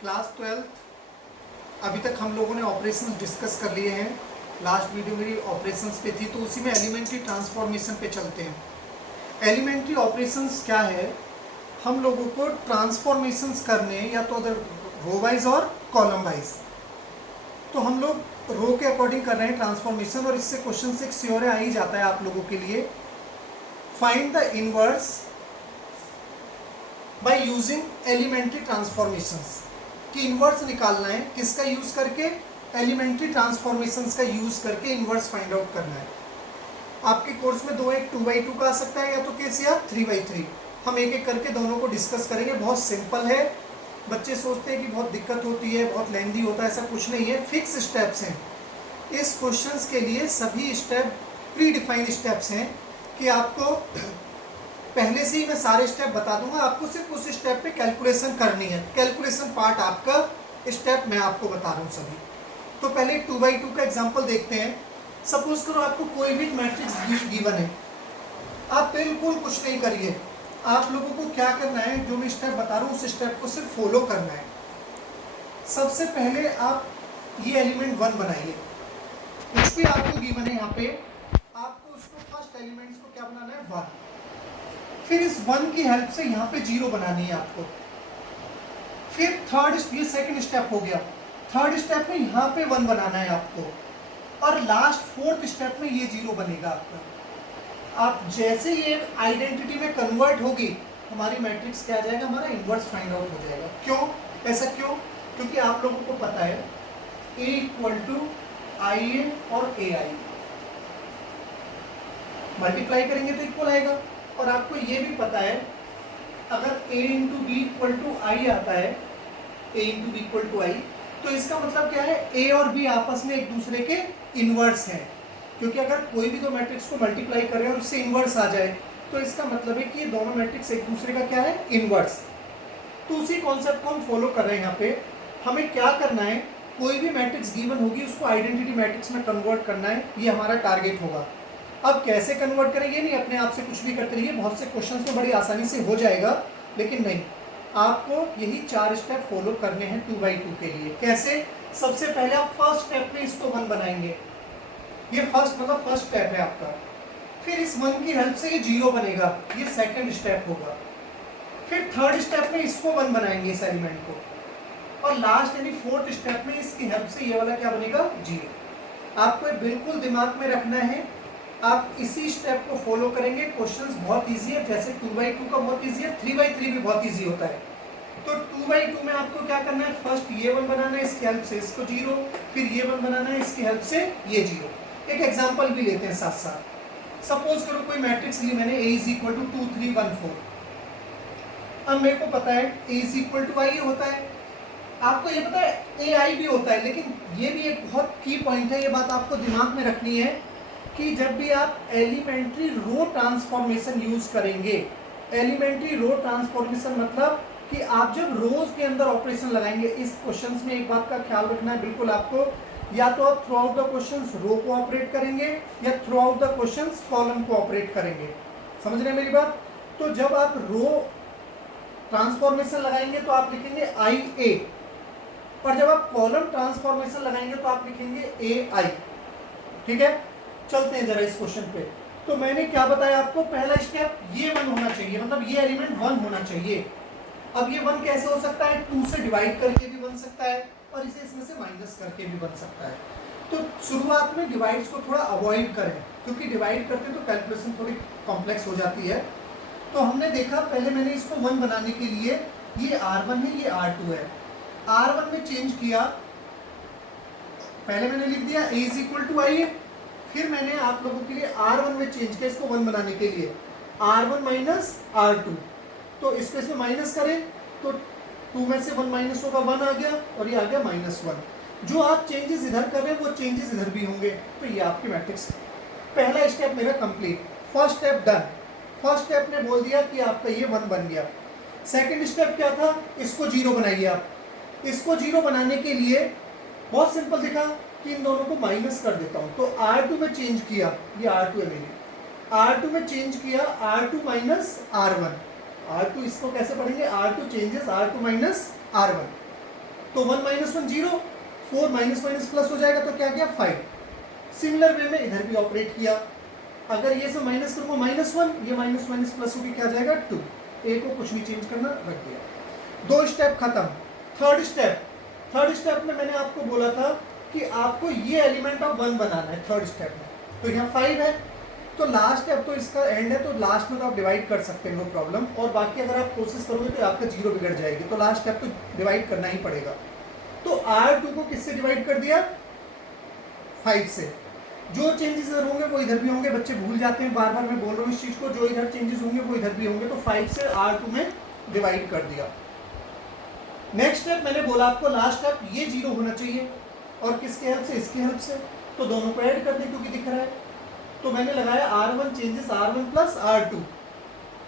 Class 12 अभी तक हम लोगों ने ऑपरेशंस डिस्कस कर लिए हैं। लास्ट वीडियो मेरी ऑपरेशंस पे थी, तो उसी में एलिमेंट्री ट्रांसफॉर्मेशन पे चलते हैं। एलिमेंट्री ऑपरेशंस क्या है, हम लोगों को ट्रांसफॉर्मेशंस करने या तो अदर रो वाइज और कॉलम वाइज। तो हम लोग रो के अकॉर्डिंग कर रहे हैं ट्रांसफॉर्मेशन, और इससे क्वेश्चन से श्योर आ ही जाता है आप लोगों के लिए। Find the inverse by using elementary transformations. कि इनवर्स निकालना है किसका यूज करके, एलिमेंट्री ट्रांसफॉर्मेशंस का यूज करके इनवर्स फाइंड आउट करना है। आपके कोर्स में दो, एक 2/2 का आ सकता है या तो केस या 3/3। हम एक एक करके दोनों को डिस्कस करेंगे। बहुत सिंपल है। बच्चे सोचते हैं कि बहुत दिक्कत होती है, बहुत लेंदी होता है, ऐसा कुछ नहीं है। फिक्स स्टेप्स हैं इस क्वेश्चंस के लिए। सभी स्टेप प्री डिफाइंड स्टेप्स हैं कि आपको पहले से ही मैं सारे स्टेप बता दूंगा, आपको सिर्फ उस स्टेप पे कैलकुलेशन करनी है। कैलकुलेशन पार्ट आपका, स्टेप मैं आपको बता रहा हूँ सभी। तो पहले 2/2 का एग्जांपल देखते हैं। सपोज करो आपको कोई भी मैट्रिक्स गिवन है, आप बिल्कुल कुछ नहीं करिए। आप लोगों को क्या करना है, जो मैं स्टेप बता रहा हूँ उस स्टेप को सिर्फ फॉलो करना है। सबसे पहले आप ये एलिमेंट 1 बनाइए। कुछ भी आपको गिवन है यहाँ पे, आपको उसको फर्स्ट एलिमेंट्स को क्या बनाना है, 1। फिर इस 1 की हेल्प से यहाँ पे 0 बनानी है आपको। फिर ये सेकंड स्टेप हो गया। थर्ड स्टेप में यहाँ पे 1 बनाना है आपको, और लास्ट फोर्थ स्टेप में ये 0 बनेगा आपका। आप जैसे ये आइडेंटिटी में कन्वर्ट होगी, हमारी मैट्रिक्स क्या आ जाएगा, हमारा इनवर्स फाइंड आउट हो जाएगा। क्यों, ऐसा क्यों? क्योंकि आप लोगों को पता है A = IA और AI मल्टीप्लाई करेंगे तो इक्वल आएगा। और आपको ये भी पता है, अगर A × B = I आता है, A × B = I, तो इसका मतलब क्या है, A और B आपस में एक दूसरे के इनवर्स हैं। क्योंकि अगर कोई भी दो मैट्रिक्स को मल्टीप्लाई करें और उससे इनवर्स आ जाए, तो इसका मतलब है कि ये दोनों मैट्रिक्स एक दूसरे का क्या है, इनवर्स। तो उसी कॉन्सेप्ट को हम फॉलो कर रहे हैं यहाँ पे। हमें क्या करना है, कोई भी मैट्रिक्स गिवन होगी उसको आइडेंटिटी मैट्रिक्स में कन्वर्ट करना है, ये हमारा टारगेट होगा। अब कैसे कन्वर्ट करें, ये नहीं अपने आप से कुछ भी करते रहिए, बहुत से क्वेश्चंस में बड़ी आसानी से हो जाएगा, लेकिन नहीं, आपको यही 4 स्टेप फॉलो करने हैं 2/2 के लिए। कैसे? सबसे पहले आप फर्स्ट स्टेप में इसको 1 बनाएंगे। ये फर्स्ट स्टेप है आपका। फिर इस 1 की हेल्प से ये 0 बनेगा, ये सेकंड स्टेप होगा। फिर थर्ड स्टेप में इसको 1 बनाएंगे, इस एलिमेंट को, और लास्ट यानी फोर्थ स्टेप में इसकी हेल्प से ये वाला क्या बनेगा, 0। आपको ये बिल्कुल दिमाग में रखना है। आप इसी स्टेप को फॉलो करेंगे। क्वेश्चंस बहुत इजी है, जैसे 2/2 का बहुत इजी है, 3/3 भी बहुत इजी होता है। तो 2/2 में आपको क्या करना है, फर्स्ट ये 1 बनाना है, इसकी हेल्प से इसको 0, फिर ये 1 बनाना है, इसकी हेल्प से ये 0। एक एग्जांपल भी लेते हैं साथ साथ। सपोज करो कोई मैट्रिक्स ली मैंने, A = 2 3 1 4। अब मेरे को पता है A = I होता है, आपको ये पता है AI भी होता है, लेकिन ये भी एक बहुत की पॉइंट है, ये बात आपको दिमाग में रखनी है कि जब भी आप एलिमेंट्री रो ट्रांसफॉर्मेशन यूज करेंगे, एलिमेंट्री रो ट्रांसफॉर्मेशन मतलब कि आप जब रोज के अंदर ऑपरेशन लगाएंगे, इस क्वेश्चंस में एक बात का ख्याल रखना है बिल्कुल आपको, या तो आप थ्रू आउट द क्वेश्चंस रो को ऑपरेट करेंगे या through out the questions column को ऑपरेट करेंगे। समझ रहे हैं मेरी बात? तो जब आप रो ट्रांसफॉर्मेशन लगाएंगे तो आप लिखेंगे IA, और जब आप कॉलम ट्रांसफॉर्मेशन लगाएंगे तो आप लिखेंगे AI। ठीक है, चलते हैं जरा इस क्वेश्चन पे। तो मैंने क्या बताया आपको, पहला स्टेप ये 1 होना चाहिए, मतलब ये एलिमेंट 1 होना चाहिए। अब ये 1 कैसे हो सकता है, 2 से डिवाइड करके भी बन सकता है, और इसे इसमें से माइनस करके भी बन सकता है। तो शुरुआत में डिवाइड्स को थोड़ा अवॉइड करें, क्योंकि डिवाइड करते तो कैलकुलेशन थोड़ी कॉम्प्लेक्स हो जाती है। तो हमने देखा, पहले मैंने इसको 1 बनाने के लिए ये R1 है, ये R2 है, R1 में चेंज किया। पहले मैंने लिख दिया A = I, फिर मैंने आप लोगों के लिए R1 में चेंज किया इसको 1 बनाने के लिए, R1 - R2। तो इसमें माइनस करें तो 2 में से 1 माइनस होगा, 1 आ गया, और ये आ गया -1। जो आप चेंजेस इधर कर रहे हैं वो चेंजेस इधर भी होंगे। तो ये आपकी मैट्रिक्स, पहला स्टेप मेरा complete, first step done. First step ने बोल दिया कि आपका ये 1 बन गया। सेकंड स्टेप क्या था, इसको 0 बनाइए आप। इसको 0 बनाने के लिए बहुत सिंपल दिखा कि इन दोनों को माइनस कर देता हूं। तो R2 में चेंज किया, ये R2 है मेरी, R2 में चेंज किया, R2 - R1। R2 इसको कैसे पढ़ेंगे, R2 चेंजेस R2 - R1। तो 1 माइनस 1 0, 4 माइनस माइनस प्लस हो जाएगा तो क्या गया 5। सिमिलर वे में इधर भी ऑपरेट किया, अगर ये सब माइनस करूंगा -1, ये माइनस माइनस प्लस होकर क्या जाएगा 2। ए को कुछ नहीं चेंज करना, रख दिया। 2 स्टेप खत्म। थर्ड स्टेप में मैंने आपको बोला था कि आपको ये एलिमेंट ऑफ 1 बनाना है थर्ड स्टेप में। तो यहाँ 5 है, तो लास्ट स्टेप तो इसका एंड है, तो लास्ट में तो आप डिवाइड कर सकते हैं, नो प्रॉब्लम। और बाकी अगर आप कोशिश करोगे तो आपका 0 बिगड़ जाएगी, तो लास्ट स्टेप तो डिवाइड करना ही पड़ेगा। तो R2 को किससे डिवाइड कर दिया? 5 से। जो चेंजेस इधर होंगे वो इधर भी होंगे, बच्चे भूल जाते हैं, बार बार मैं बोल रहा हूँ इस चीज को, जो इधर चेंजेस होंगे वो इधर भी होंगे। तो 5 से R2 में डिवाइड कर दिया। नेक्स्ट स्टेप मैंने बोला आपको, लास्ट स्टेप ये 0 होना चाहिए, और किसके हेल्प से? इसके हेल्प से। तो दोनों को ऐड कर दें क्योंकि दिख रहा है, तो मैंने लगाया R1 changes R1 plus R2,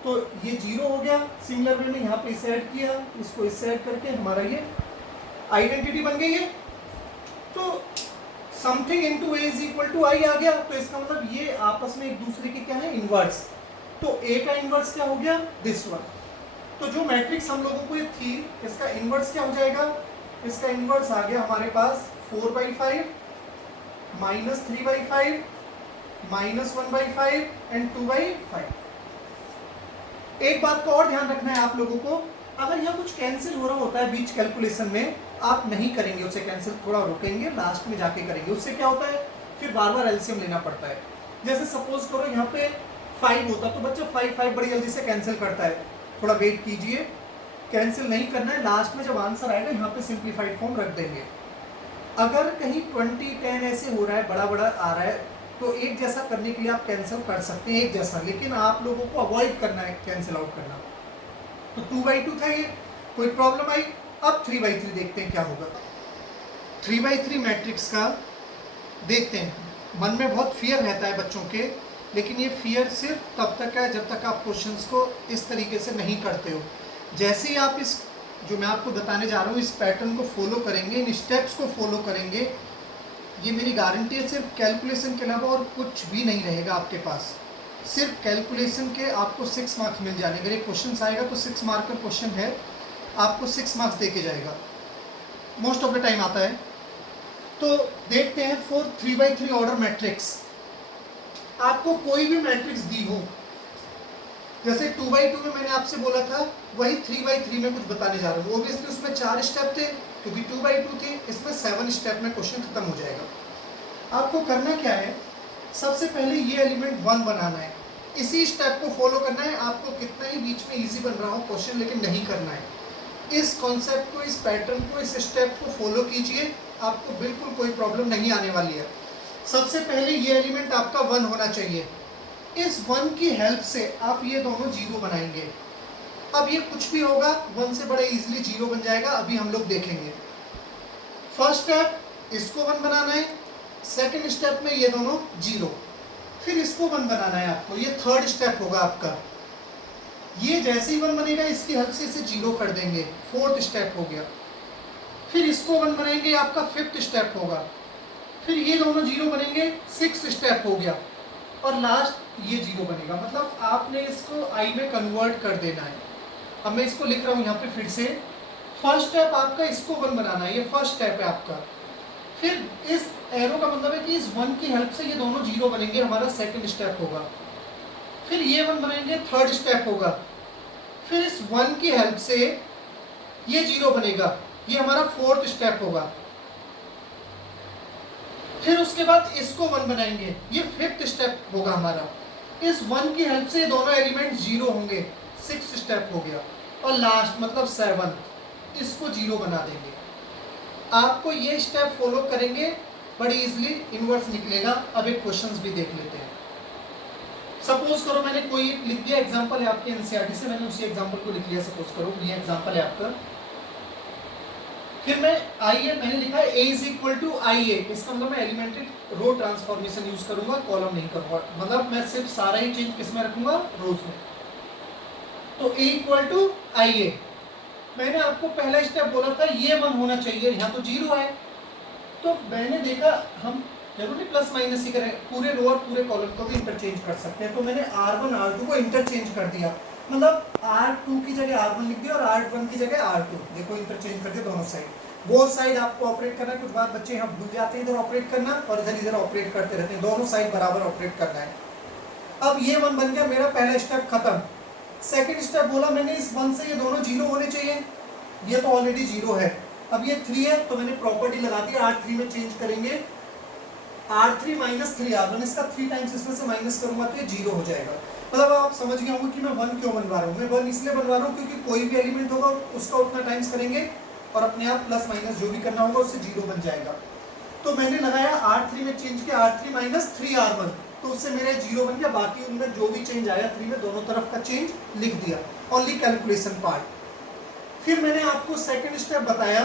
तो ये 0 हो गया। सिमिलर वे में यहाँ पे इसे ऐड किया, इसको इससे ऐड करके हमारा ये आइडेंटिटी बन गई है। तो something into A is equal to I आ गया, तो इसका मतलब ये आपस में एक दूसरे के क्या है? इनवर्स। तो ए का इनवर्स क्या हो गया? This one. तो जो मैट्रिक्स हम लोगों को ये थी, इसका इनवर्स क्या हो जाएगा? इसका इनवर्स आ गया हमारे पास 4/5 माइनस 3/5 माइनस 1/5 एंड 2/5। एक बात का और ध्यान रखना है आप लोगों को, अगर यहाँ कुछ कैंसिल हो रहा होता है बीच कैलकुलेशन में, आप नहीं करेंगे उसे कैंसिल, थोड़ा रुकेंगे, लास्ट में जाके करेंगे। उससे क्या होता है? फिर बार बार एलसीएम लेना पड़ता है। जैसे सपोज करो यहाँ पे 5 होता तो बच्चा 5 बड़ी जल्दी से कैंसिल करता है, थोड़ा वेट कीजिए, कैंसिल नहीं करना है। लास्ट में जब आंसर आएगा यहाँ पे सिंप्लीफाइड फॉर्म रख देंगे। अगर कहीं 20 10 ऐसे हो रहा है, बड़ा बड़ा आ रहा है, तो एक जैसा करने के लिए आप कैंसिल कर सकते हैं, एक जैसा, लेकिन आप लोगों को अवॉइड करना है कैंसिल आउट करना। तो 2/2 था ये, कोई प्रॉब्लम आई। अब 3/3 देखते हैं क्या होगा। 3/3 मैट्रिक्स का देखते हैं। मन में बहुत फियर रहता है बच्चों के, लेकिन ये फियर सिर्फ तब तक है जब तक आप क्वेश्चंस को इस तरीके से नहीं करते हो। जैसे ही आप इस जो मैं आपको बताने जा रहा हूँ इस पैटर्न को फॉलो करेंगे, इन स्टेप्स को फॉलो करेंगे, ये मेरी गारंटी है, सिर्फ कैलकुलेशन के अलावा और कुछ भी नहीं रहेगा आपके पास। सिर्फ कैलकुलेशन के आपको 6 मार्क्स मिल जाने। अगर एक क्वेश्चन आएगा तो 6 मार्क का क्वेश्चन है, आपको 6 मार्क्स दे के जाएगा, मोस्ट ऑफ द टाइम आता है। तो देखते हैं फॉर 3/3 ऑर्डर मैट्रिक्स, आपको कोई भी मैट्रिक्स दी हो, जैसे 2/2 में मैंने आपसे बोला था, वही 3/3 में कुछ बताने जा रहा हूँ। ओब्वियसली उसमें 4 स्टेप थे क्योंकि 2/2 थी, इसमें 7 स्टेप में क्वेश्चन खत्म हो जाएगा। आपको करना क्या है? सबसे पहले ये एलिमेंट 1 बनाना है, इसी स्टेप को फॉलो करना है। आपको कितना ही बीच में इजी बन रहा हो क्वेश्चन, लेकिन नहीं करना है। इस कॉन्सेप्ट को, इस पैटर्न को, इस स्टेप को फॉलो कीजिए, आपको बिल्कुल कोई प्रॉब्लम नहीं आने वाली है। सबसे पहले ये एलिमेंट आपका 1 होना चाहिए। इस 1 की हेल्प से आप ये दोनों 0 बनाएंगे। अब ये कुछ भी होगा 1 से बड़े इजीली 0 बन जाएगा, अभी हम लोग देखेंगे। फर्स्ट स्टेप इसको 1 बनाना है, सेकंड स्टेप में ये दोनों 0, फिर इसको 1 बनाना है आपको, ये थर्ड स्टेप होगा आपका। ये जैसे ही 1 बनेगा इसकी हेल्प से इसे 0 कर देंगे, फोर्थ स्टेप हो गया। फिर इसको 1 बनाएंगे, आपका फिफ्थ स्टेप होगा। फिर ये दोनों 0 बनेंगे, सिक्स्थ स्टेप हो गया, और लास्ट ये 0 बनेगा। मतलब आपने इसको आई में कन्वर्ट कर देना है। अब मैं इसको लिख रहा हूँ यहाँ पे फिर से। फर्स्ट स्टेप आपका इसको 1 बनाना है, ये फर्स्ट स्टेप है आपका। फिर इस एरो का मतलब है कि इस 1 की हेल्प से ये दोनों 0 बनेंगे, हमारा सेकंड स्टेप होगा। फिर ये 1 बनेंगे, थर्ड स्टेप होगा। फिर इस 1 की हेल्प से ये 0 बनेगा, ये हमारा फोर्थ स्टेप होगा। फिर उसके बाद इसको 1 बनाएंगे, ये फिफ्थ स्टेप होगा हमारा। इस 1 की हेल्प से दोनों एलिमेंट 0 होंगे, सिक्स्थ स्टेप हो गया। और लास्ट मतलब 7, इसको 0 बना देंगे। आपको ये स्टेप फॉलो करेंगे, बड़ी इजीली इनवर्स निकलेगा। अब एक क्वेश्चंस भी देख लेते हैं। सपोज करो मैंने कोई लिख दिया, एग्जांपल है आपके एनसीईआरटी से, मैंने उसी एग्जांपल को लिख लिया। सपोज करो ये एग्जांपल है आपका। फिर मैं आई मैंने लिखा है a इज इक्वल टू आई ए, इसका मतलब मैं एलिमेंट्री रो ट्रांसफॉर्मेशन यूज करूंगा, कॉलम नहीं करूंगा। मतलब मैं सिर्फ सारा ही चेंज किस में रखूंगा? रोज में। तो a इक्वल टू आई ए, मैंने आपको पहला स्टेप बोला था ये 1 होना चाहिए, यहाँ तो 0 है। तो मैंने देखा हम जरूरी प्लस माइनस ही करें, पूरे रो और पूरे कॉलम को भी इंटरचेंज कर सकते हैं। तो मैंने R1 R2 को इंटरचेंज कर दिया, मतलब R2 की जगह R1 लिख दिया और R1 की जगह R2, देखो इंटरचेंज कर दिया दोनों साइड। बोथ साइड आपको ऑपरेट करना है। कुछ बात बच्चे यहाँ भूल जाते हैं, इधर ऑपरेट करना और इधर ऑपरेट करते रहते हैं, दोनों साइड बराबर ऑपरेट करना है। अब ये 1 बन गया, मेरा पहला स्टेप खत्म। सेकंड स्टेप बोला मैंने इस 1 से ये दोनों 0 होने चाहिए, ये तो ऑलरेडी 0 है। अब ये 3 है तो मैंने प्रॉपर्टी लगा दी, R3 में चेंज करेंगे, R3 माइनस 3R1, इसका 3 टाइम्स इसमें से माइनस करूंगा तो ये 0 हो जाएगा। मतलब आप समझ गए होंगे कि मैं 1 क्यों बनवा रहा हूँ। मैं 1 इसलिए बनवा रहा हूँ क्योंकि कोई भी एलिमेंट होगा उसका उतना टाइम्स करेंगे और अपने आप प्लस माइनस जो भी करना होगा उससे 0 बन जाएगा। तो मैंने लगाया R3 में चेंज किया, R3 माइनस 3R1, तो उससे मेरा 0 बन गया। बाकी उनमें जो भी चेंज आया 3 में दोनों तरफ का चेंज लिख दिया, ओनली कैलकुलेशन पार्ट। फिर मैंने आपको सेकंड स्टेप बताया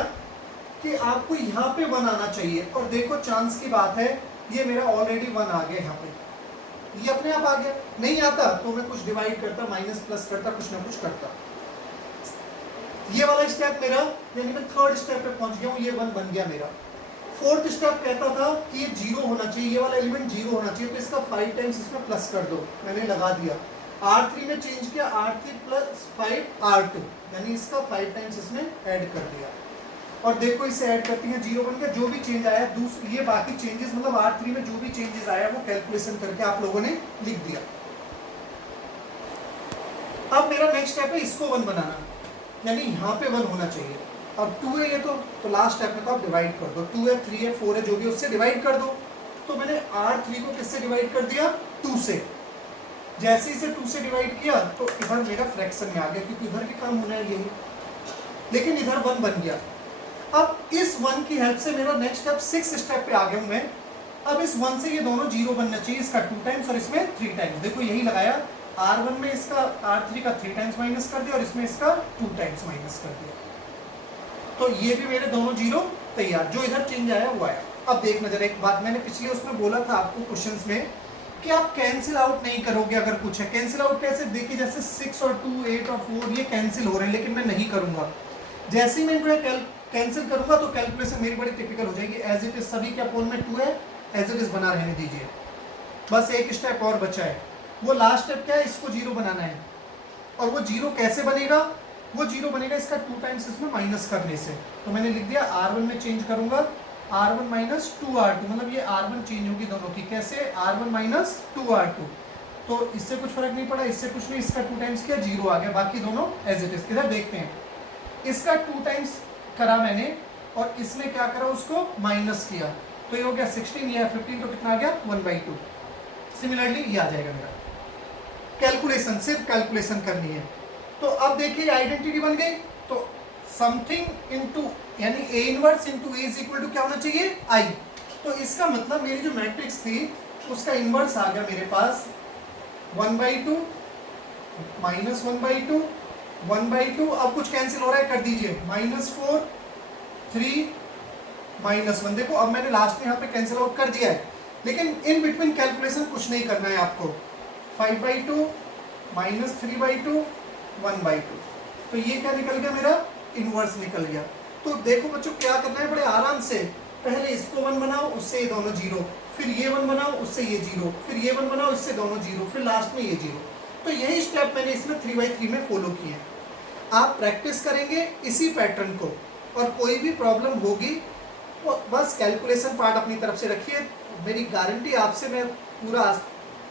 कि आपको यहाँ पे 1 आना चाहिए, और देखो चांस की बात है ये मेरा ऑलरेडी 1 आ गया, यहाँ पे ये अपने आप आ गया। नहीं आता तो मैं कुछ डिवाइड करता, माइनस प्लस करता, कुछ ना कुछ करता। ये वाला स्टेप मेरा, यानी मैं थर्ड स्टेप पे पहुंच गया हूँ, ये 1 बन गया मेरा। फोर्थ स्टेप कहता था कि ये 0 होना चाहिए, ये वाला एलिमेंट 0 होना चाहिए, तो इसका 5 टाइम्स इसमें प्लस कर दो। मैंने लगा दिया, R3 में चेंज किया, R3 प्लस 5R2, यानी इसका 5 टाइम्स इसमें ऐड कर दिया। और देखो इसे ऐड करती हैं, 0 बन गया। जो भी चेंज आया दूसरी, ये बाकी चेंजेस मतलब R3 में जो भी चेंजेस आया वो कैलकुलेशन करके आप लोगों ने लिख दिया। अब मेरा नेक्स्ट स्टेप है इसको 1 बनाना, यानी यहाँ पे 1 होना चाहिए। अब 2 है ये तो लास्ट स्टेप में तो आप डिवाइड कर दो, 2 है 3 है 4 है जो भी, उससे डिवाइड कर दो। तो मैंने R3 को किससे डिवाइड कर दिया, 2 से। जैसे इसे 2 से डिवाइड किया तो इधर मेरा फ्रैक्शन में आ गया, क्योंकि इधर भी काम होना है यही, लेकिन इधर 1 बन गया। अब इस 1 की हेल्प से मेरा नेक्स्ट स्टेप 6 स्टेप पे आ गया हूं मैं। अब इस 1 से ये दोनों 0 बनना चाहिए, इसका 2 टाइम्स और इसमें 3 टाइम्स। देखो यही लगाया, R1 में इसका R3 का 3 टाइम्स माइनस कर दिया और इसमें इसका 2 टाइम्स माइनस कर दिया, तो ये भी मेरे दोनों 0 तैयार। जो इधर चेंज आया वो आया। अब देखना जरा एक बात, मैंने पिछले उसमें बोला था आपको क्वेश्चंस में कि आप कैंसिल आउट नहीं करोगे अगर कुछ है। कैंसिल आउट कैसे, देखिए जैसे 6 और 2, 8 और 4 ये कैंसिल हो रहे हैं, लेकिन मैं नहीं करूंगा। जैसे ही मैं कैंसिल करूंगा तो कैलकुलेशन मेरी बड़ी टिपिकल हो जाएगी, एज इट इज सभी के अपोन में 2 है, एज इट इज बना रहने दीजिए। बस एक स्टेप और बचा है, वो लास्ट स्टेप क्या है, इसको 0 बनाना है। और वो 0 कैसे बनेगा, वो 0 बनेगा इसका 2 टाइम्स इसमें माइनस करने से। तो मैंने लिख दिया R1 में चेंज करूंगा, R1 माइनस 2R2, मतलब ये R1 चेंज होगी दोनों की, कैसे, R1 माइनस 2R2। तो इससे कुछ फर्क नहीं पड़ा, इससे कुछ नहीं, इसका 2 टाइम्स किया 0 आ गया, बाकी दोनों एज इट इज। इधर देखते हैं, इसका 2 टाइम्स करा मैंने और इसमें क्या करा, उसको माइनस किया, तो ये हो गया 16, या 15, तो कितना आ गया 1/2। सिमिलरली ये आ जाएगा मेरा। कैलकुलेशन, सिर्फ कैलकुलेशन करनी है। तो अब देखिए आइडेंटिटी बन गई, तो समथिंग इनटू, यानी A inverse into A is equal to क्या होना चाहिए, I। तो इसका मतलब मेरी जो मैट्रिक्स थी उसका इनवर्स आ गया मेरे पास 1/2 माइनस 1/2 1/2। अब कुछ कैंसिल हो रहा है, कर दीजिए, -4 3 -1। देखो अब मैंने लास्ट में यहाँ पे कैंसिल आउट कर दिया है, लेकिन इन बिटवीन कैलकुलेशन कुछ नहीं करना है आपको। 5/2 -3/2 1/2, तो ये क्या निकल गया, मेरा इनवर्स निकल गया। तो देखो बच्चों क्या करना है, बड़े आराम से, पहले इसको 1 बनाओ, उससे ये दोनों 0, फिर ये 1 बनाओ, उससे ये 0, फिर ये 1 बनाओ, इससे दोनों 0, फिर लास्ट में ये 0। तो यही स्टेप मैंने इसमें 3/3 में फॉलो किए। आप प्रैक्टिस करेंगे इसी पैटर्न को, और कोई भी प्रॉब्लम होगी तो बस कैलकुलेशन पार्ट अपनी तरफ से रखिए। मेरी गारंटी आपसे मैं पूरा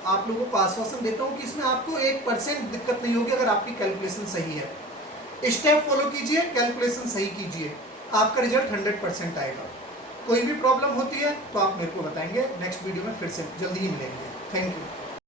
आप लोगों को आश्वासन देता हूँ कि इसमें आपको 1% दिक्कत नहीं होगी अगर आपकी कैलकुलेशन सही है। स्टेप फॉलो कीजिए, कैलकुलेशन सही कीजिए, आपका रिजल्ट 100% आएगा। कोई भी प्रॉब्लम होती है तो आप मेरे को बताएंगे, नेक्स्ट वीडियो में फिर से जल्दी ही मिलेंगे। Thank you.